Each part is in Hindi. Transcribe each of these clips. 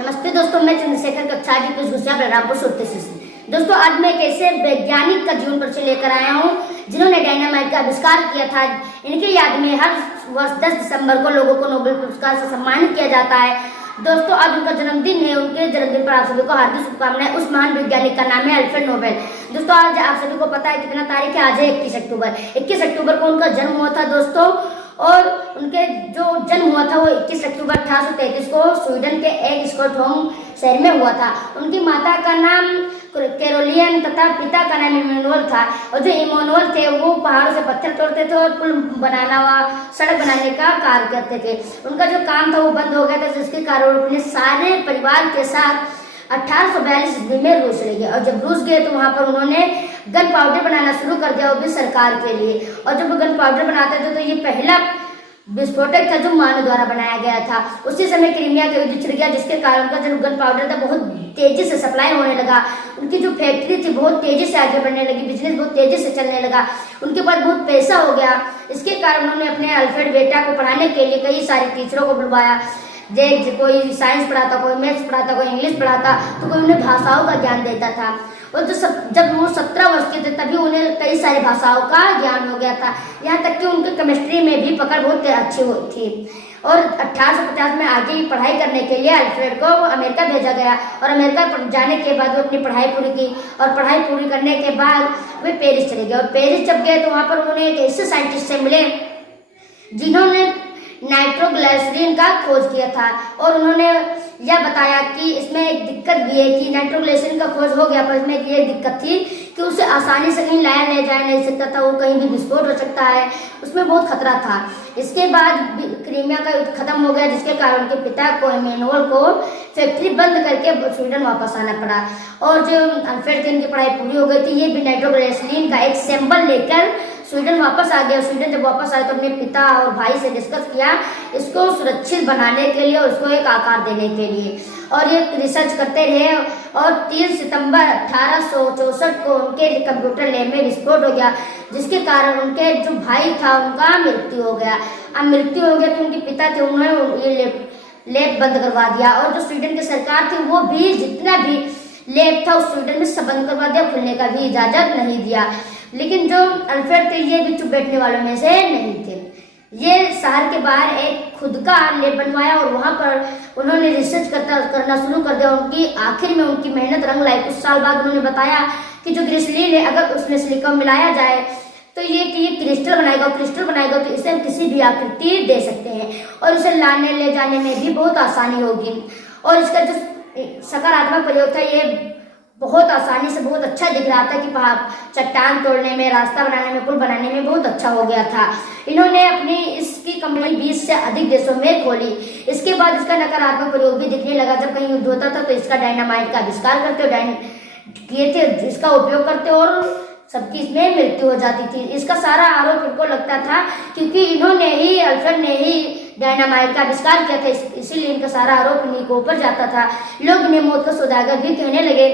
नमस्ते दोस्तों, मैं चंद्रशेखर कक्षा बलरामपुर सोते से। दोस्तों, आज मैं एक ऐसे वैज्ञानिक का जीवन परिचय लेकर आया हूँ जिन्होंने डायनामाइट का आविष्कार किया था। इनके याद में हर वर्ष 10 दिसंबर को लोगों को नोबेल पुरस्कार से सम्मानित किया जाता है। दोस्तों, आज उनका जन्मदिन है। उनके जन्मदिन पर आप सभी को हार्दिक शुभकामनाएं। उस महान वैज्ञानिक का नाम है अल्फ्रेड नोबेल। दोस्तों, आज आप सभी को पता है कितना तारीख है? आज है 21 अक्टूबर। 21 अक्टूबर को उनका जन्म हुआ था दोस्तों। और उनके जो जन्म हुआ था वो 21 अक्टूबर 1833 को स्वीडन के एक स्टॉकहोम शहर में हुआ था। उनकी माता का नाम कैरोलिन तथा पिता का नाम इमैनुअल था। और जो इमैनुअल थे वो पहाड़ों से पत्थर तोड़ते थे और पुल बनाना व सड़क बनाने का कार्य करते थे। उनका जो काम था वो बंद हो गया था, जिसके कारण अपने सारे परिवार के साथ 1842 ईस्वी में रूस चले गए। और जब रूस गए तो वहां पर उन्होंने गन पाउडर बनाना शुरू कर दिया, वो भी सरकार के लिए। और जब वो गन पाउडर बनाते थे तो ये पहला विस्फोटक था जो मानव द्वारा बनाया गया था। उसी समय क्रीमिया का युद्ध छिड़ गया, जिसके कारण उनका जो गन पाउडर था बहुत तेजी से सप्लाई होने लगा। उनकी जो फैक्ट्री थी बहुत तेजी से आगे बढ़ने लगी, बिजनेस बहुत तेजी से चलने लगा। उनके पास बहुत पैसा हो गया। इसके कारण उन्होंने अपने अल्फ्रेड बेटा को पढ़ाने के लिए कई सारे टीचरों को बुलवाया। कोई साइंस पढ़ाता, कोई मैथ्स पढ़ाता, कोई इंग्लिश पढ़ाता, तो कोई उन्हें भाषाओं का ज्ञान देता था। और जब वो 17 वर्ष के थे तभी उन्हें कई सारी भाषाओं का ज्ञान हो गया था। यहाँ तक कि उनकी केमिस्ट्री में भी पकड़ बहुत अच्छी थी। और 1850 में आगे की पढ़ाई करने के लिए अल्फ्रेड को अमेरिका भेजा गया। और अमेरिका जाने के बाद वो अपनी पढ़ाई पूरी की। और पढ़ाई पूरी करने के बाद वे पेरिस चले गए। और पेरिस जब गए तो वहाँ पर उन्होंने एक ऐसे साइंटिस्ट से मिले जिन्होंने नाइट्रोग्लिसरीन का खोज किया था। और उन्होंने यह बताया कि इसमें एक दिक्कत भी है कि नाइट्रोग्लिसरीन का खोज हो गया, पर इसमें ये दिक्कत थी कि उसे आसानी से कहीं लाया ले जाया नहीं सकता था। वो कहीं भी विस्फोट हो सकता है, उसमें बहुत खतरा था। इसके बाद क्रीमिया का युद्ध खत्म हो गया, जिसके कारण उनके पिता को इमैनुअल को फैक्ट्री बंद करके स्वीडन वापस आना पड़ा। और जो अल्फ्रेड की पढ़ाई पूरी हो गई थी, ये भी नाइट्रोग्लिसरीन का एक सैंपल लेकर स्वीडन वापस आ गया। स्वीडन जब वापस आए तो अपने पिता और भाई से डिस्कस किया इसको सुरक्षित बनाने के लिए और उसको एक आकार देने के लिए। और ये रिसर्च करते रहे। और 3 सितंबर 1864 को उनके कंप्यूटर लैब में विस्फोट हो गया, जिसके कारण उनके जो भाई था उनका मृत्यु हो गया। अब मृत्यु हो गया तो उनके पिता थे, उन्होंने ये लैब बंद करवा दिया। और जो स्वीडन की सरकार थी वो भी जितना भी लैब था उस स्वीडन में सब बंद करवा दिया, खुलने का भी इजाजत नहीं दिया। लेकिन जो अल्फ्रेड थे ये भी चुप बैठने वालों में से नहीं थे। ये शहर के बाहर एक खुद का लैब बनवाया और वहां पर उन्होंने रिसर्च करना शुरू कर दिया। उनकी आखिर में उनकी मेहनत रंग लाई। कुछ साल बाद उन्होंने बताया कि जो ग्लिसरीन है अगर उसमें सिलिकॉन मिलाया जाए तो ये क्रिस्टल बनाएगा तो इसे हम किसी भी आकृति दे सकते हैं और उसे लाने ले जाने में भी बहुत आसानी होगी। और इसका जो सकारात्मक प्रयोग था ये बहुत आसानी से बहुत अच्छा दिख रहा था कि चट्टान तोड़ने में, रास्ता बनाने में, पुल बनाने में बहुत अच्छा हो गया था। इन्होंने अपनी इसकी कंपनी 20 से अधिक देशों में खोली। इसके बाद इसका नकारात्मक प्रयोग भी दिखने लगा। जब कहीं युद्ध होता था तो इसका डायनामाइट का आविष्कार किए थे, इसका उपयोग करते और सबकी इसमें मृत्यु हो जाती थी। इसका सारा आरोप इनको लगता था क्योंकि अल्फ्रेड ने ही डायनामाइट का आविष्कार किया था, इसीलिए इनका सारा आरोप इन्हीं को ऊपर जाता था। लोग इन्हें मौत का सौदागर भी कहने लगे।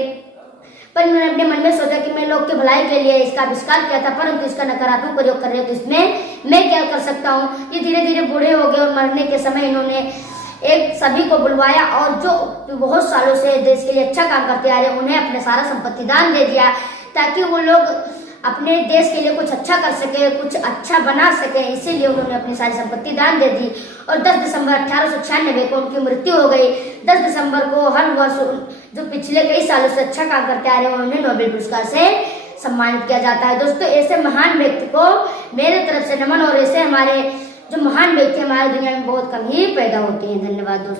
पर उन्होंने अपने मन में सोचा कि मैं लोग की भलाई के लिए इसका आविष्कार किया था, परंतु इसका नकारात्मक प्रयोग कर रहे तो इसमें मैं क्या कर सकता हूँ। ये धीरे धीरे बूढ़े हो गए और मरने के समय इन्होंने एक सभी को बुलवाया और जो बहुत सालों से देश के लिए अच्छा काम करते आ रहे उन्हें अपने सारा संपत्ति दान दे दिया, ताकि वो लोग अपने देश के लिए कुछ अच्छा कर सके, कुछ अच्छा बना सके। इसीलिए उन्होंने अपनी सारी संपत्ति दान दे दी। और 10 दिसंबर 1896 को उनकी मृत्यु हो गई। 10 दिसंबर को हर वर्ष जो पिछले कई सालों से अच्छा काम करते आ रहे हैं उन्हें नोबेल पुरस्कार से सम्मानित किया जाता है। दोस्तों, ऐसे महान व्यक्ति को मेरे तरफ से नमन। और ऐसे हमारे जो महान व्यक्ति हमारी दुनिया में बहुत कम ही पैदा होते हैं। धन्यवाद दोस्तों।